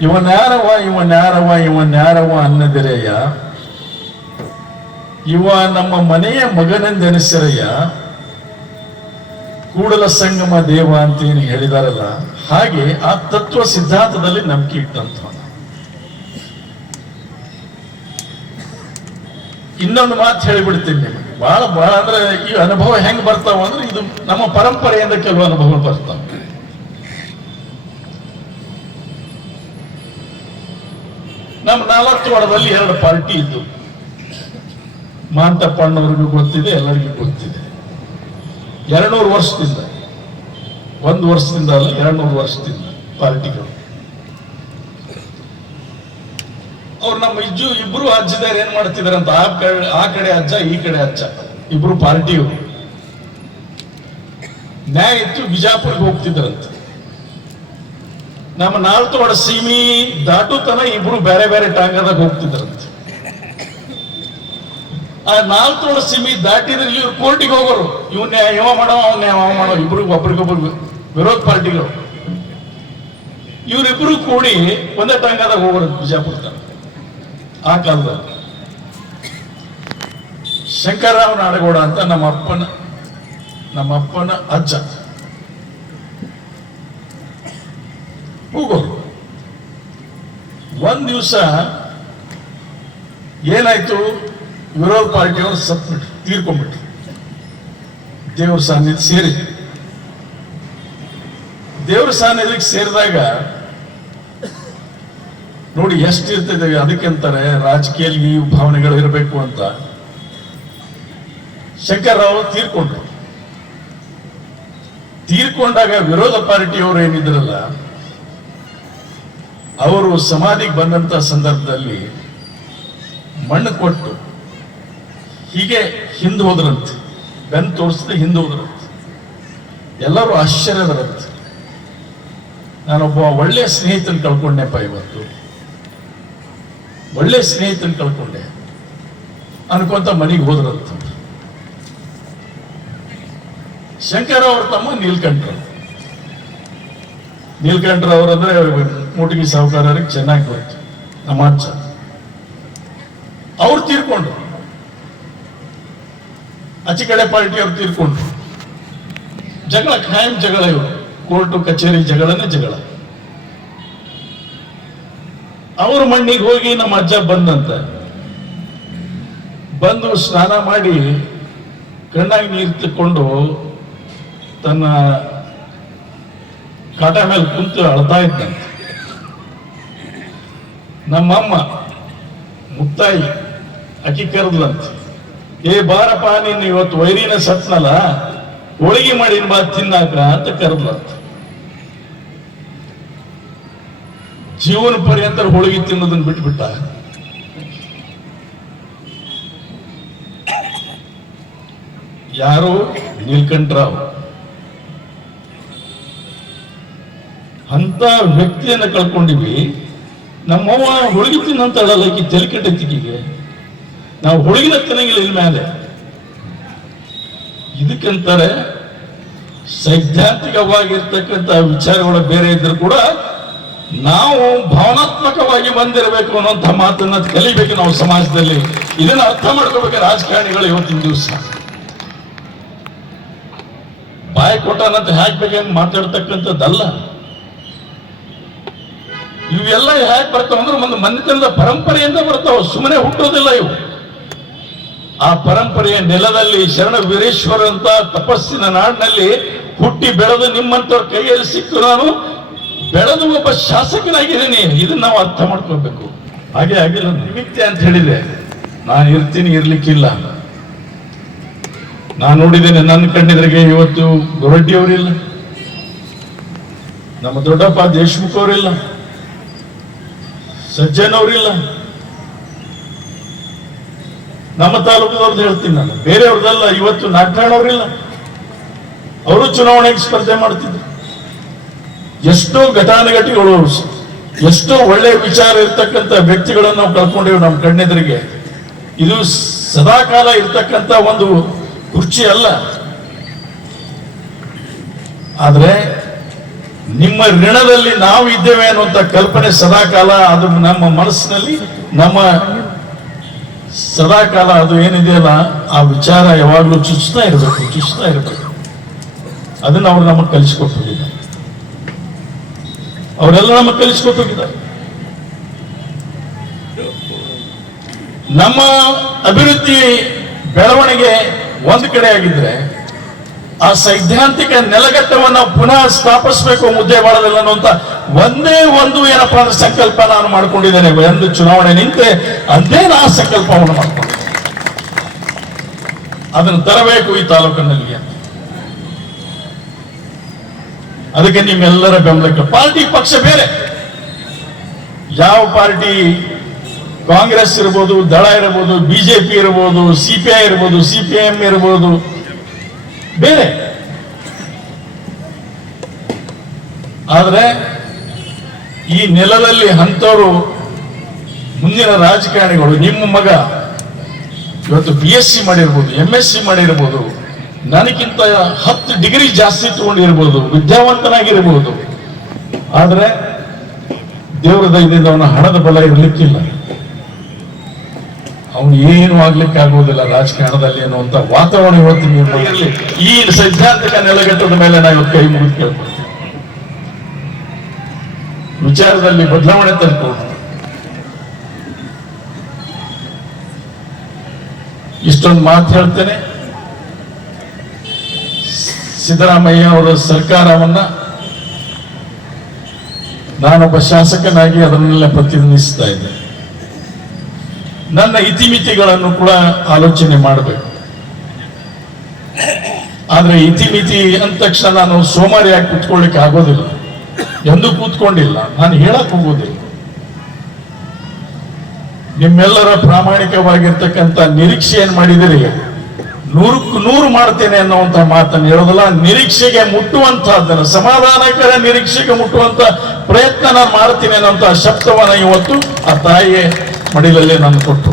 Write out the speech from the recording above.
ಇವನ್ಯಾರವ ಇವನ್ಯಾರವ ಇವನ್ಯಾರವ ಅನ್ನದಿರೆಯ. ಇವ ನಮ್ಮ ಮನೆಯ ಮಗನೆಂದೆನಿಸಿರಯ್ಯ ಕೂಡಲ ಸಂಗಮ ದೇವ ಅಂತ ಏನು ಹೇಳಿದಾರಲ್ಲ, ಹಾಗೆ ಆ ತತ್ವ ಸಿದ್ಧಾಂತದಲ್ಲಿ ನಂಬಿಕೆ ಇಟ್ಟಂತ ಇನ್ನೊಂದು ಮಾತು ಹೇಳಿಬಿಡ್ತೀನಿ ನಿಮಗೆ. ಬಹಳ ಬಹಳ ಅಂದ್ರೆ ಈ ಅನುಭವ ಹೆಂಗ್ ಬರ್ತಾವ ಅಂದ್ರೆ ಇದು ನಮ್ಮ ಪರಂಪರೆಯಿಂದ ಕೆಲವು ಅನುಭವಗಳು ಬರ್ತಾವ. ನಮ್ಮ ನಾಲ್ಕು ವಾರದಲ್ಲಿ ಎರಡು ಪಾರ್ಟಿ ಇದ್ದು ಮಾಂತಪ್ಪಣ್ಣವ್ರಿಗೂ ಗೊತ್ತಿದೆ, ಎಲ್ಲರಿಗೂ ಗೊತ್ತಿದೆ. ಎರಡ್ನೂರು ವರ್ಷದಿಂದ, ಒಂದು ವರ್ಷದಿಂದ ಅಲ್ಲ, ಎರಡ್ನೂರು ವರ್ಷದಿಂದ ಪಾರ್ಟಿಗಳು. ಅವ್ರು ನಮ್ಮ ಇಜ್ಜು, ಇಬ್ರು ಅಜ್ಜದಾರ ಏನ್ ಮಾಡ್ತಿದಾರೆ ಅಂತ, ಆ ಕಡೆ ಆ ಕಡೆ ಅಜ್ಜ, ಈ ಕಡೆ ಅಜ್ಜ, ಇಬ್ರು ಪಾರ್ಟಿಯವರು ನ್ಯಾಯ ಇತ್ತು, ಬಿಜಾಪುರ್ಗೆ ಹೋಗ್ತಿದ್ರಂತೆ. ನಮ್ಮ ನಾಲ್ತೋಡ ಸೀಮಿ, ದಾಟುತನ ಇಬ್ರು ಬೇರೆ ಬೇರೆ ಟಾಂಗದಾಗ ಹೋಗ್ತಿದ್ರಂತೆ. ಆ ನಾಲ್ತೋಡ ಸೀಮಿ ದಾಟಿದ್ರೆ ಇವ್ರು ಕೋರ್ಟಿಗೆ ಹೋಗೋರು. ಇವನ್ನ ಯಾವ ಮಾಡೋ ಅವನ್ನ ಯಾವ ಮಾಡೋ. ಇಬ್ರು, ಒಬ್ರಿಗೊಬ್ರು ವಿರೋಧ ಪಾರ್ಟಿಗಳು. ಇವರಿಬ್ರು ಕೂಡಿ ಒಂದೇ ಟಾಂಗದಾಗ ಹೋಗೋರು ಬಿಜಾಪುರ ಆ ಕಾಲದಲ್ಲಿ. ಶಂಕರರಾವ್ ನಾಡಗೌಡ ಅಂತ ನಮ್ಮ ಅಪ್ಪನ ನಮ್ಮ ಅಪ್ಪನ ಅಜ್ಜ. ಹೋಗೋರು ಒಂದ್ ದಿವಸ ಏನಾಯ್ತು? ವಿರೋಧ ಪಾರ್ಟಿಯವರು ಸತ್ಬಿಟ್ರು, ತೀರ್ಕೊಂಡ್ಬಿಟ್ರು. ದೇವ್ರ ಸಾನ್ನಿಧ್ಯ ಸೇರಿ. ದೇವ್ರ ಸಾನ್ನಿಧ್ಯಕ್ಕೆ ಸೇರಿದಾಗ ನೋಡಿ ಎಷ್ಟು ಅದಕ್ಕೆ ಅಂತಾರೆ ರಾಜಕೀಯಲ್ಲಿ ಈ ಭಾವನೆಗಳು ಇರಬೇಕು ಅಂತ. ಶಂಕರ್ರಾವ್ ತೀರ್ಕೊಂಡ್ರು. ತೀರ್ಕೊಂಡಾಗ ವಿರೋಧ ಪಾರ್ಟಿಯವರು ಏನಿದ್ರಲ್ಲ ಅವರು ಸಮಾಧಿಗೆ ಬಂದಂತ ಸಂದರ್ಭದಲ್ಲಿ ಮಣ್ಣು ಕೊಟ್ಟು ಹೀಗೆ ಹಿಂದೆ ಹೋದ್ರಂತೆ ಬೆನ್ ತೋರಿಸದೆ ಹಿಂದೆ ಹೋದ್ರಂತೆ. ಎಲ್ಲರೂ ಆಶ್ಚರ್ಯದರಂತೆ ನಾನೊಬ್ಬ ಒಳ್ಳೆಯ ಸ್ನೇಹಿತನ ಕಳ್ಕೊಂಡೆಪ್ಪ ಇವತ್ತು. ಒಳ್ಳೆ ಸ್ನೇಹಿತನ ಕಳ್ಕೊಂಡೆ. ಅನ್ಕೊಂತ ಮನೆಗೆ ಹೋದ್ರಂತ. ಶಂಕರ ಅವ್ರ ತಮ್ಮ ನೀಲ್ಕಂಠರು ನೀಲ್ಕಂಠರು ಅಂದ್ರೆ ಮೂಟಿಗೆ ಸಾಹುಕಾರರಿಗೆ ಚೆನ್ನಾಗಿ ಗೊತ್ತು. ನಮ್ಮ ಅಜ್ಜ. ಅವ್ರು ತೀರ್ಕೊಂಡ್ರು. ಪಾರ್ಟಿ ಅವ್ರು ತೀರ್ಕೊಂಡ್ರು. ಜಗಳ, ಖಾಯಂ ಜಗಳ ಇವರು. ಕೋರ್ಟು, ಕಚೇರಿ ಜಗಳನೇ ಜಗಳ. ಅವ್ರ ಮಣ್ಣಿಗೆ ಹೋಗಿ ನಮ್ಮ ಅಜ್ಜ ಬಂದಂತ. ಬಂದು ಸ್ನಾನ ಮಾಡಿ ಕಣ್ಣಾಗಿ ನೀರು ತಕ್ಕೊಂಡು ತನ್ನ ಕಾಟ ಮೇಲೆ ಕುಂತು ಅಳ್ತಾ ಇದ್ದಂತೆ ನಮ್ಮಮ್ಮ, ಮುತ್ತಾಯಿ, ಅಕ್ಕಿ ಕರೆದ್ಲಂತೆ, ಏ ಬಾರಪ್ಪ ನೀನು ಇವತ್ತು ವೈರಿನ ಸತ್ನಲ್ಲ, ಹೋಳಿಗೆ ಮಾಡಿನ ಬಾ ತಿನ್ನಾಕ ಅಂತ ಕರೆದ್ಲಂತ. ಜೀವನ ಪರ್ಯಂತ ಹೋಳಿಗೆ ತಿನ್ನೋದನ್ನ ಬಿಟ್ಬಿಟ್ಟ. ಯಾರು? ನೀಲ್ಕಂಠರಾವ್. ಅಂತ ವ್ಯಕ್ತಿಯನ್ನ ಕಳ್ಕೊಂಡಿವಿ. ನಮ್ಮವ್ವ ಹೋಳಿಗೆ ತಿನ್ನಂತ ಹೇಳಲ್ಲ, ಈಕಿ ತಿಕ್ಕಿಗೆ ನಾವು ಹೋಳಿಗೆನ ತಿನ್ನಂಗಿಲ್ಲ ಇಲ್ಲಿ ಮೇಲೆ. ಇದಕ್ಕಂತಾರೆ ಸೈದ್ಧಾಂತಿಕವಾಗಿರ್ತಕ್ಕಂಥ ವಿಚಾರಗಳು ಬೇರೆ ಇದ್ರು ಕೂಡ ನಾವು ಭಾವನಾತ್ಮಕವಾಗಿ ಬಂದಿರಬೇಕು ಅನ್ನುವಂಥ ಮಾತನ್ನ ಕಲಿಬೇಕು ನಾವು ಸಮಾಜದಲ್ಲಿ. ಇದನ್ನ ಅರ್ಥ ಮಾಡ್ಕೋಬೇಕು ರಾಜಕಾರಣಿಗಳು ಇವತ್ತಿನ ದಿವಸ. ಬಾಯಿ ಕೊಟ್ಟಾನಂತ ಹಾಕ್ಬೇಕಂತ ಮಾತಾಡ್ತಕ್ಕಂಥದ್ದಲ್ಲ. ಇವೆಲ್ಲ ಹೇಗೆ ಬರ್ತಾವ ಅಂದ್ರೆ ಒಂದು ಮನೆತನದ ಪರಂಪರೆಯಿಂದ ಬರ್ತಾವ. ಸುಮ್ಮನೆ ಹುಟ್ಟೋದಿಲ್ಲ ಇವು. ಆ ಪರಂಪರೆಯ ನೆಲದಲ್ಲಿ ಶರಣ ವೀರೇಶ್ವರ ಅಂತ ತಪಸ್ಸಿನ ನಾಡಿನಲ್ಲಿ ಹುಟ್ಟಿ ಬೆಳೆದು ನಿಮ್ಮಂತವ್ರ ಕೈಯಲ್ಲಿ ಸಿಕ್ಕು ನಾನು. ಬೆಳೆದು ಒಬ್ಬ ಶಾಸಕನಾಗಿದ್ದೀನಿ. ಇದನ್ನ ನಾವು ಅರ್ಥ ಮಾಡ್ಕೋಬೇಕು ಹಾಗೆ ಆಗಿಲ್ಲ ನಿಮಿತ್ತ ಅಂತ ಹೇಳಿದೆ. ನಾನು ಇರ್ತೀನಿ ಇರ್ಲಿಕ್ಕಿಲ್ಲ. ನಾನು ನೋಡಿದ್ದೇನೆ ನನ್ನ ಕಣ್ಣಿದ್ರಿಗೆ ಇವತ್ತು ಗೊರಡ್ಡಿಯವರಿಲ್ಲ ನಮ್ಮ ದೊಡ್ಡಪ್ಪ ದೇಶಮುಖ್ ಅವರಿಲ್ಲ. ಸಜ್ಜನ್ ಅವರಿಲ್ಲ. ನಮ್ಮ ತಾಲೂಕದವ್ರದ್ದು ಹೇಳ್ತೀನಿ ನಾನು. ಬೇರೆಯವ್ರದ್ದಲ್ಲ, ಇವತ್ತು ನಾಟ್ರಾಣವ್ರಿಲ್ಲ ಅವರು ಚುನಾವಣೆಗೆ ಸ್ಪರ್ಧೆ ಮಾಡ್ತಿದ್ರು. ಎಷ್ಟೋ ಘಟಾನುಘಟಿಗಳು ಎಷ್ಟೋ ಒಳ್ಳೆ ವಿಚಾರ ಇರ್ತಕ್ಕಂಥ ವ್ಯಕ್ತಿಗಳನ್ನು ನಾವು ಕಳ್ಕೊಂಡೇವು ನಮ್ಮ ಕಣ್ಣೆದುರಿಗೆ. ಇದು ಸದಾಕಾಲ ಇರ್ತಕ್ಕಂಥ ಒಂದು ಕುರ್ಚಿ ಅಲ್ಲ. ಆದ್ರೆ ನಿಮ್ಮ ಋಣದಲ್ಲಿ ನಾವು ಇದ್ದೇವೆ ಅನ್ನುವಂಥ ಕಲ್ಪನೆ ಸದಾಕಾಲ, ಅದು ನಮ್ಮ ಮನಸ್ಸಿನಲ್ಲಿ, ನಮ್ಮ ಸದಾಕಾಲ ಅದು ಏನಿದೆಯಲ್ಲ ಆ ವಿಚಾರ ಯಾವಾಗಲೂ ಚುಚ್ತಾ ಇರಬೇಕು ಚುಚ್ತಾ ಇರಬೇಕು. ಅದನ್ನು ಅವ್ರು ನಮಗೆ ಕಲಿಸ್ಕೊಟ್ಟು ಅವರೆಲ್ಲ ನಮಗೆ ಕಲಿಸ್ಕೊಟ್ಟು ಹೋಗಿದ್ದಾರೆ. ನಮ್ಮ ಅಭಿವೃದ್ಧಿ ಬೆಳವಣಿಗೆ ಒಂದು ಕಡೆ ಆಗಿದ್ರೆ ಆ ಸೈದ್ಧಾಂತಿಕ ನೆಲಗಟ್ಟವನ್ನ ಪುನಃ ಸ್ಥಾಪಿಸಬೇಕು ಮುದ್ದೆ ಮಾಡೋದಿಲ್ಲ ಅನ್ನುವಂತ ಒಂದೇ ಒಂದು ಏನಪ್ಪಾ ಅಂದ್ರೆ ಸಂಕಲ್ಪ ನಾನು ಮಾಡ್ಕೊಂಡಿದ್ದೇನೆ. ಒಂದು ಚುನಾವಣೆ ನಿಂತೆ ಅದೇ ನಾ ಸಂಕಲ್ಪವನ್ನು ಮಾಡ್ಕೊಂಡಿದ್ದೇನೆ. ಅದನ್ನು ತರಬೇಕು ಈ ತಾಲೂಕಿನಲ್ಲಿ ಅದಕ್ಕೆ ನಿಮ್ಮೆಲ್ಲರ ಬೆಂಬಲಕ್ಕೆ ಪಾರ್ಟಿ ಪಕ್ಷ ಬೇರೆ. ಯಾವ ಪಾರ್ಟಿ ಕಾಂಗ್ರೆಸ್ ಇರ್ಬೋದು, ದಳ ಇರ್ಬೋದು, ಬಿಜೆಪಿ ಇರ್ಬೋದು, ಸಿಪಿಐ ಇರ್ಬೋದು, ಸಿಪಿಎಂ ಇರ್ಬೋದು ಬೇರೆ. ಆದರೆ ಈ ನೆಲದಲ್ಲಿ ಅಂಥವರು ಮುಂದಿನ ರಾಜಕಾರಣಿಗಳು, ನಿಮ್ಮ ಮಗ ಇವತ್ತು ಬಿ ಎಸ್ ಸಿ ಮಾಡಿರ್ಬೋದು ಎಂ ಎಸ್ ಸಿ ಮಾಡಿರ್ಬೋದು, ನನಗಿಂತ ಹತ್ತು ಡಿಗ್ರಿ ಜಾಸ್ತಿ ತಗೊಂಡಿರ್ಬೋದು ವಿದ್ಯಾವಂತನಾಗಿರ್ಬೋದು. ಆದರೆ ದೇವರ ದಯದಿಂದ ಅವನ ಹಣದ ಬಲ ಇರ್ಲಿಕ್ಕಿಲ್ಲ. ಅವನು ಏನು ಆಗ್ಲಿಕ್ಕೆ ಆಗುವುದಿಲ್ಲ ರಾಜಕಾರಣದಲ್ಲಿ ಅನ್ನುವಂತ ವಾತಾವರಣ ಇವತ್ತು ನೀವು ಈ ಸೈದ್ಧಾಂತಿಕ ನೆಲೆಗಟ್ಟದ ಮೇಲೆ ನಾವು ಇವತ್ತು ಕೈ ಮುಗಿದು ಕೇಳ್ಕೊಳ್ತೀವಿ ವಿಚಾರದಲ್ಲಿ ಬದಲಾವಣೆ ತಂದ್ಕೊಂಡು ಇಷ್ಟೊಂದು ಮಾತು ಹೇಳ್ತೇನೆ. ಸಿದ್ದರಾಮಯ್ಯ ಅವರ ಸರ್ಕಾರವನ್ನ ನಾನೊಬ್ಬ ಶಾಸಕನಾಗಿ ಅದನ್ನೆಲ್ಲ ಪ್ರತಿನಿಧಿಸ್ತಾ ಇದ್ದೆ ನನ್ನ ಇತಿಮಿತಿಗಳನ್ನು ಕೂಡ ಆಲೋಚನೆ ಮಾಡಬೇಕು. ಆದ್ರೆ ಇತಿಮಿತಿ ಅಂದ ತಕ್ಷಣ ನಾನು ಸೋಮಾರಿಯಾಗಿ ಕೂತ್ಕೊಳ್ಳಿಕ್ಕೆ ಆಗೋದಿಲ್ಲ. ಎಂದೂ ಕೂತ್ಕೊಂಡಿಲ್ಲ. ನಾನು ಹೇಳಕ್ ಹೋಗೋದಿಲ್ಲ ನಿಮ್ಮೆಲ್ಲರ ಪ್ರಾಮಾಣಿಕವಾಗಿರ್ತಕ್ಕಂಥ ನಿರೀಕ್ಷೆ ಏನ್ ಮಾಡಿದಿರಿ? ನೂರಕ್ಕೂ ನೂರು ಮಾಡ್ತೇನೆ ಅನ್ನುವಂತ ಮಾತನ್ನು ಹೇಳೋದಲ್ಲ, ನಿರೀಕ್ಷೆಗೆ ಮುಟ್ಟುವಂತಹದ್ದನ್ನು, ಸಮಾಧಾನಕರ ನಿರೀಕ್ಷೆಗೆ ಮುಟ್ಟುವಂತ ಪ್ರಯತ್ನ ನಾನು ಮಾಡ್ತೀನಿ ಅನ್ನುವಂತ ಶಬ್ದವನ್ನ ಇವತ್ತು ಆ ತಾಯಿಯ ಮಡಿಲಲ್ಲೇ ನಾನು ಕೊಟ್ಟು